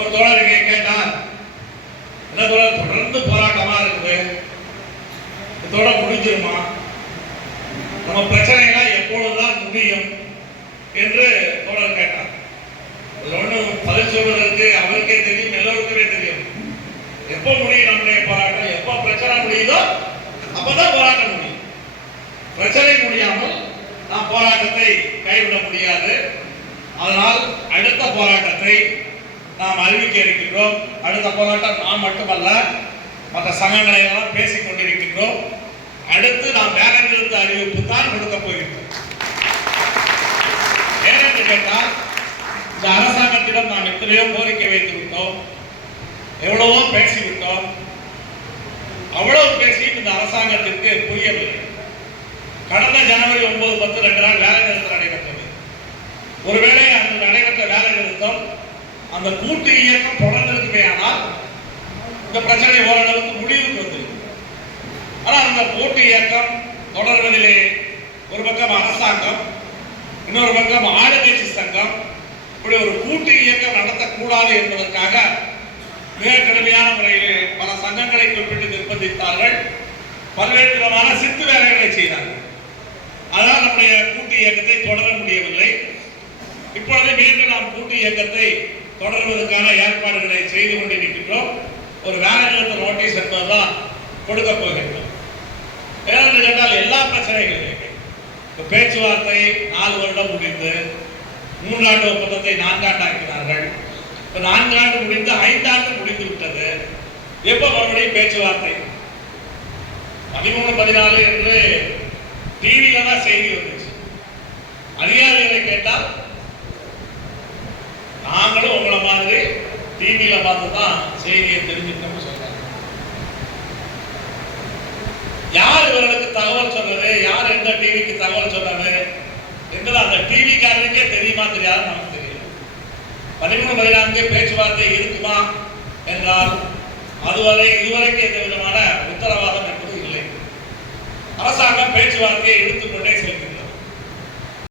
ஒரு தோழருக்கு கேட்டார், என்ன தோழர் தொடர்ந்து போராட்டமா இருக்குது, இதோட முடிஞ்சிருமா, நம்ம பிரச்சனைகள் எப்பொழுதுதான் முடியும் என்று தோழர் கேட்டார். ஒன்று பதில் சொல்வதற்கு அவருக்கே தெரியும், எல்லோருக்குமே தெரியும். எப்போ முடியும் நம்முடைய போராட்டம், எப்போ பிரச்சனை முடியுதோ அப்பதான் போராட்டம் முடியும். பிரச்சனை முடியாமல் நாம் போராட்டத்தை கைவிட முடியாது. அதனால் அடுத்த போராட்டத்தை நாம் அறிவிக்க இருக்கின்றோம். அடுத்த போராட்டம் நாம் மட்டுமல்ல, மற்ற சங்கங்களை எல்லாம் பேசிக் கொண்டிருக்கின்றோம். அடுத்து நாம் வேலைநிறுத்த அறிவிப்பு தான் கொடுக்க போகின்றோம். ஏனென்று கேட்டால், இந்த அரசாங்கத்திடம் நாம் எத்தனையோ கோரிக்கை வைத்து விட்டோம், எவ்வளவோ பேசிவிட்டோம். அவ்வளவு பேசி இந்த அரசாங்கத்திற்கு புரியவில்லை. கடந்த ஜனவரி 9, 10 2 நாள் வேலை நிறுத்தம் நடைபெற்றது. ஒருவேளை அந்த நடைபெற்ற வேலை நிறுத்தம் அந்த கூட்டு இயக்கம் தொடர்ந்திருக்குமே ஆனால் இந்த பிரச்சனை ஓரளவுக்கு முடிவுக்கு வந்திருக்கு. ஆனால் அந்த கூட்டு இயக்கம் தொடர்வதிலே ஒரு பக்கம் அரசாங்கம், இன்னொரு பக்கம் ஆளுங்கட்சி சங்கம், இப்படி ஒரு கூட்டு இயக்கம் நடத்தக்கூடாது என்பதற்காக மிக கடுமையான முறையிலே பல சங்கங்களை குறிப்பிட்டு நிர்பந்தித்தார்கள். பல்வேறு விதமான சித்து வேலைகளை செய்தார்கள். அதனால் நம்முடைய கூட்டு இயக்கத்தை தொடர முடியவில்லை. இப்பொழுது மீண்டும் நாம் கூட்டு இயக்கத்தை தொடர்வதற்கான ஏற்பாடுகளை செய்து கொண்டிருக்கின்றோம். ஒரு வேலை நிறுத்த நோட்டீஸ் என்பதுதான் கொடுக்க போகின்றோம். ஏனென்று கேட்டால் எல்லா பிரச்சனைகளிலுமே பேச்சுவார்த்தை 4 வருடம் முடிந்து 3 ஆண்டு ஒப்பந்தத்தை 4 ஆண்டு ஆக்கினார்கள். இப்போ 4 ஆண்டு முடிந்து 5 ஆண்டு முடிந்து விட்டது. எப்போ மறுபடியும் பேச்சுவார்த்தை? 13, 14 என்று டிவியில தான் செய்தி வந்துச்சு. அதிகாரிகளை கேட்டால் நாங்களும் உங்களை மாதிரி டிவியில பார்த்து தான் செய்தியை தெரிஞ்சுக்கணும்னு சொல்றாங்க. யார் இவர்களுக்கு தகவல் சொன்னது, யார் எந்த டிவிக்கு தகவல் சொன்னது என்பது அந்த டிவிக்காரருக்கே தெரியுமா தெரியாது நமக்கு தெரியல. 13, 14 பேச்சுவார்த்தை இருக்குமா என்றால் இதுவரைக்கும் எந்த விதமான உத்தரவாதம் என்பது இல்லை. அரசாங்கம் பேச்சுவார்த்தையை எடுத்துக்கொண்டே செல்கிறது.